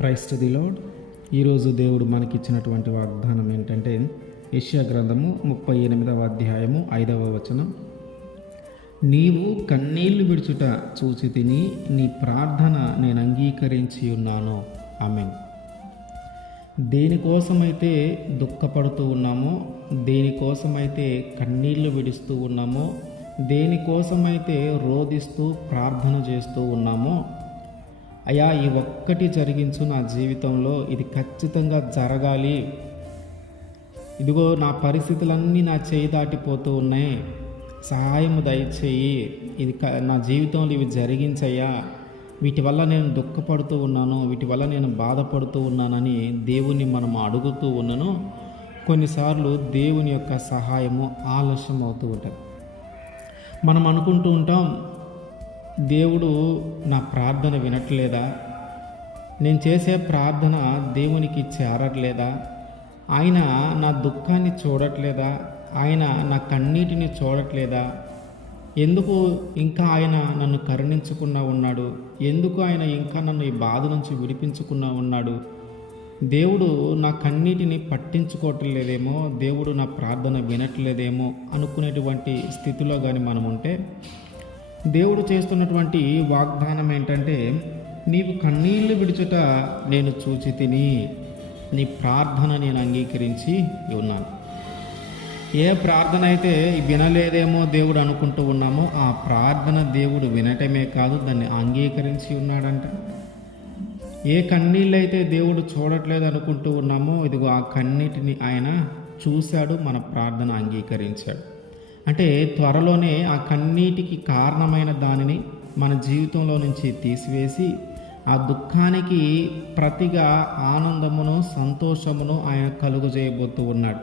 Praise to the lord. ఈరోజు దేవుడు మనకిచ్చినటువంటి వాగ్దానం ఏంటంటే యెషయా గ్రంథము 38వ అధ్యాయము 5వ వచనం. నీవు కన్నీళ్లు విడుచుట చూచి తిని నీ ప్రార్థన నేను అంగీకరించి ఉన్నాను. ఆమేన్. దేనికోసమైతే దుఃఖపడుతూ ఉన్నామో, దేనికోసమైతే కన్నీళ్లు విడుస్తూ ఉన్నామో, దేనికోసమైతే రోదిస్తూ ప్రార్థన చేస్తూ ఉన్నామో, అయ్యా ఈ ఒక్కటి జరిగించు నా జీవితంలో, ఇది ఖచ్చితంగా జరగాలి, ఇదిగో నా పరిస్థితులన్నీ నా చేయి దాటిపోతూ ఉన్నాయి, సహాయము దయచేయి, ఇది నా జీవితంలో ఇవి జరిగించయ్యా, వీటి వల్ల నేను దుఃఖపడుతూ ఉన్నాను, వీటి వల్ల నేను బాధపడుతూ ఉన్నానని దేవుని మనం అడుగుతూ ఉన్నాను. కొన్నిసార్లు దేవుని యొక్క సహాయము ఆలస్యం అవుతూ ఉంటుంది. మనం అనుకుంటూ ఉంటాం, దేవుడు నా ప్రార్థన వినట్లేదా, నేను చేసే ప్రార్థన దేవునికి చేరట్లేదా, ఆయన నా దుఃఖాన్ని చూడట్లేదా, ఆయన నా కన్నీటిని చూడట్లేదా, ఎందుకు ఇంకా ఆయన నన్ను కరుణించకుండా ఉన్నాడు, ఎందుకు ఆయన ఇంకా నన్ను ఈ బాధ నుంచి విడిపించకుండా ఉన్నాడు, దేవుడు నా కన్నీటిని పట్టించుకోవటం లేదేమో, దేవుడు నా ప్రార్థన వినట్లేదేమో అనుకునేటువంటి స్థితిలో కానీ మనం ఉంటే, దేవుడు చేస్తున్నటువంటి వాగ్దానం ఏంటంటే, నీవు కన్నీళ్లు విడుచుట నేను చూచి తిని నీ ప్రార్థన నేను అంగీకరించి ఉన్నాను. ఏ ప్రార్థన అయితే వినలేదేమో దేవుడు అనుకుంటూ ఉన్నామో, ఆ ప్రార్థన దేవుడు వినటమే కాదు, దాన్ని అంగీకరించి ఉన్నాడంట. ఏ కన్నీళ్ళైతే దేవుడు చూడట్లేదు అనుకుంటూ ఉన్నామో, ఇదిగో ఆ కన్నీటిని ఆయన చూశాడు, మన ప్రార్థన అంగీకరించాడు. అంటే త్వరలోనే ఆ కన్నీటికి కారణమైన దానిని మన జీవితంలో నుంచి తీసివేసి, ఆ దుఃఖానికి ప్రతిగా ఆనందమును సంతోషమును ఆయన కలుగజేయబోతూ ఉన్నాడు.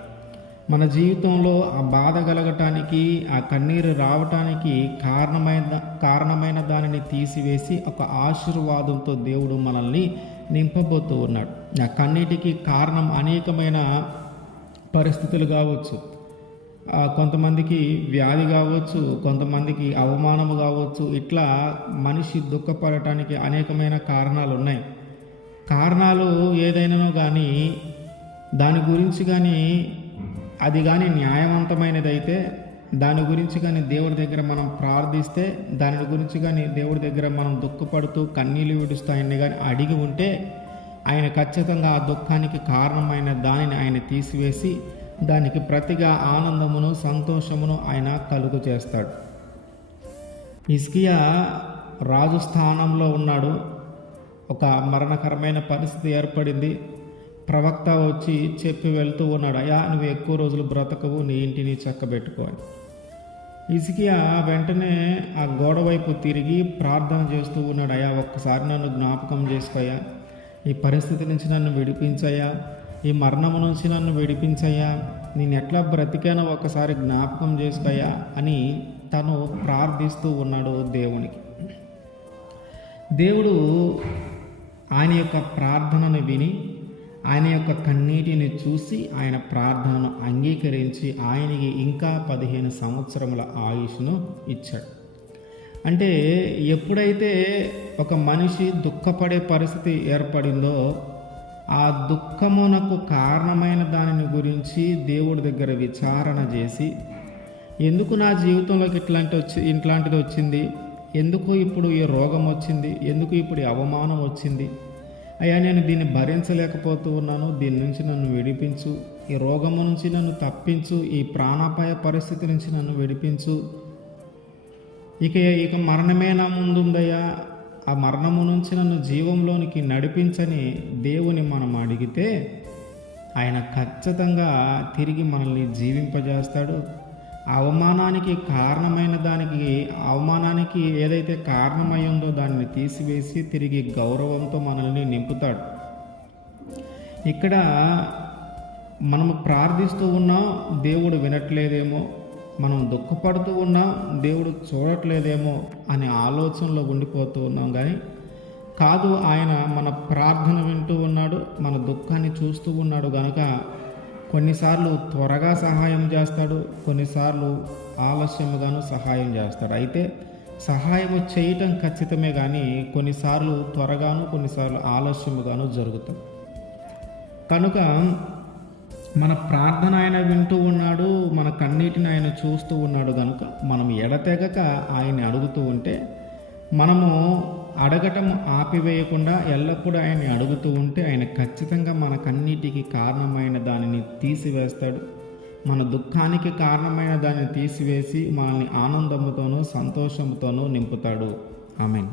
మన జీవితంలో ఆ బాధ కలగటానికి, ఆ కన్నీరు రావటానికి కారణమైన దానిని తీసివేసి ఒక ఆశీర్వాదంతో దేవుడు మనల్ని నింపబోతూ ఉన్నాడు. ఆ కన్నీటికి కారణం అనేకమైన పరిస్థితులు కావచ్చు, కొంతమందికి వ్యాధి కావచ్చు, కొంతమందికి అవమానము కావచ్చు. ఇట్లా మనిషి దుఃఖపడటానికి అనేకమైన కారణాలు ఉన్నాయి. కారణాలు ఏదైనానో కానీ దాని గురించి కానీ అది కానీ న్యాయవంతమైనదైతే, దాని గురించి కానీ దేవుడి దగ్గర మనం ప్రార్థిస్తే, దాని గురించి కానీ దేవుడి దగ్గర మనం దుఃఖపడుతూ కన్నీళ్ళు విడుస్తూ ఆయన్ని కానీ అడిగి ఉంటే, ఆయన ఖచ్చితంగా ఆ దుఃఖానికి కారణమైన దానిని ఆయన తీసివేసి దానికి ప్రతిగా ఆనందమును సంతోషమును ఆయన కలుగు చేస్తాడు. హిజ్కియా రాజు స్థానంలో ఉన్నాడు. ఒక మరణకరమైన పరిస్థితి ఏర్పడింది. ప్రవక్త వచ్చి చెప్పి వెళ్తూ ఉన్నాడు, అయ్యా నువ్వు ఎక్కువ రోజులు బ్రతకవు, నీ ఇంటిని చక్కబెట్టుకోవాలి. హిజ్కియా వెంటనే ఆ గోడ వైపు తిరిగి ప్రార్థన చేస్తూ ఉన్నాడు, అయ్యా ఒక్కసారి నన్ను జ్ఞాపకం చేసుకోయా, ఈ పరిస్థితి నుంచి నన్ను విడిపించయ్యా, ఈ మరణము నుంచి నన్ను విడిపించయ్యా, నేను ఎట్లా బ్రతికానో ఒకసారి జ్ఞాపకం చేసుకోయా అని తను ప్రార్థిస్తూ ఉన్నాడు దేవునికి. దేవుడు ఆయన యొక్క ప్రార్థనను విని, ఆయన యొక్క కన్నీటిని చూసి, ఆయన ప్రార్థనను అంగీకరించి ఆయనకి ఇంకా 15 సంవత్సరముల ఆయుష్ను ఇచ్చాడు. అంటే ఎప్పుడైతే ఒక మనిషి దుఃఖపడే పరిస్థితి ఏర్పడిందో, ఆ దుఃఖమునకు కారణమైన దానిని గురించి దేవుడి దగ్గర విచారణ చేసి, ఎందుకు నా జీవితంలోకి ఇట్లాంటిది వచ్చింది, ఎందుకు ఇప్పుడు ఈ రోగం వచ్చింది, ఎందుకు ఇప్పుడు ఈ అవమానం వచ్చింది, అయ్యా నేను దీన్ని భరించలేకపోతూ ఉన్నాను, దీని నుంచి నన్ను విడిపించు, ఈ రోగము నుంచి నన్ను తప్పించు, ఈ ప్రాణాపాయ పరిస్థితి నుంచి నన్ను విడిపించు, ఇక మరణమే నా ముందుందయ్యా, ఆ మరణము నుంచి నన్ను జీవంలోనికి నడిపించని దేవుని మనం అడిగితే, ఆయన ఖచ్చితంగా తిరిగి మనల్ని జీవింపజేస్తాడు. అవమానానికి కారణమైన అవమానానికి ఏదైతే కారణమయ్యిందో దాన్ని తీసివేసి తిరిగి గౌరవంతో మనల్ని నింపుతాడు. ఇక్కడ మనము ప్రార్థిస్తూ ఉన్నాం, దేవుడు వినట్లేదేమో, మనం దుఃఖపడుతూ ఉన్నాం, దేవుడు చూడట్లేదేమో అనే ఆలోచనలో ఉండిపోతూ ఉన్నాం. కానీ కాదు, ఆయన మన ప్రార్థన వింటూ ఉన్నాడు, మన దుఃఖాన్ని చూస్తూ ఉన్నాడు. కనుక కొన్నిసార్లు త్వరగా సహాయం చేస్తాడు, కొన్నిసార్లు ఆలస్యముగాను సహాయం చేస్తాడు. అయితే సహాయము చేయటం ఖచ్చితమే, కానీ కొన్నిసార్లు త్వరగాను కొన్నిసార్లు ఆలస్యముగాను జరుగుతాం. కనుక మన ప్రార్థన ఆయన వింటూ ఉన్నాడు, మన కన్నీటిని ఆయన చూస్తూ ఉన్నాడు. కనుక మనం ఎడతెగక ఆయన్ని అడుగుతూ ఉంటే, మనము అడగటం ఆపివేయకుండా ఎల్లప్పుడూ ఆయన్ని అడుగుతూ ఉంటే ఆయన ఖచ్చితంగా మన కన్నీటికి కారణమైన దానిని తీసివేస్తాడు. మన దుఃఖానికి కారణమైన దానిని తీసివేసి మనల్ని ఆనందముతోనూ సంతోషముతోనూ నింపుతాడు. ఆమేన్.